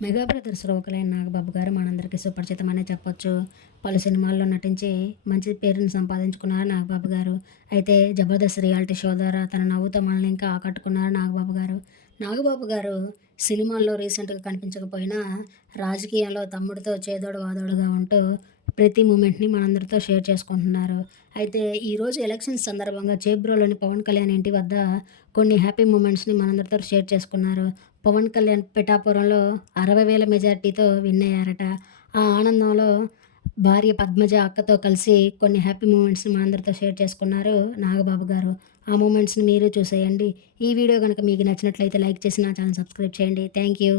Mega brother ఒకలైన Nagababu గారు మనందరికీ సుపరిచితమనే చెప్పొచ్చు. పలు సినిమాల్లో నటించి మంచి పేరును సంపాదించుకున్నారు నాగబాబు గారు. అయితే జబర్దస్త్ రియాలిటీ షో ద్వారా తన నవ్వుతో మనల్ని ఇంకా ఆకట్టుకున్నారు నాగబాబు గారు. నాగబాబు గారు సినిమాల్లో రీసెంట్గా కనిపించకపోయినా రాజకీయాల్లో తమ్ముడితో చేదోడు వాదోడుగా ఉంటూ ప్రతి మూమెంట్ని మనందరితో షేర్ చేసుకుంటున్నారు. అయితే ఈరోజు ఎలక్షన్స్ సందర్భంగా చేబ్రోలోని పవన్ కళ్యాణ్ ఇంటి వద్ద కొన్ని హ్యాపీ మూమెంట్స్ని మనందరితో షేర్ చేసుకున్నారు. పవన్ కళ్యాణ్ పిఠాపురంలో అరవై వేల మెజార్టీతో విన్ అయ్యారట. ఆ ఆనందంలో భార్య పద్మజ అక్కతో కలిసి కొన్ని హ్యాపీ మూమెంట్స్ని మనందరితో షేర్ చేసుకున్నారు నాగబాబు గారు. ఆ మూమెంట్స్ని మీరు చూసేయండి. ఈ వీడియో కనుక మీకు నచ్చినట్లయితే లైక్ చేసి నా ఛానల్ సబ్స్క్రైబ్ చేయండి. Thank you.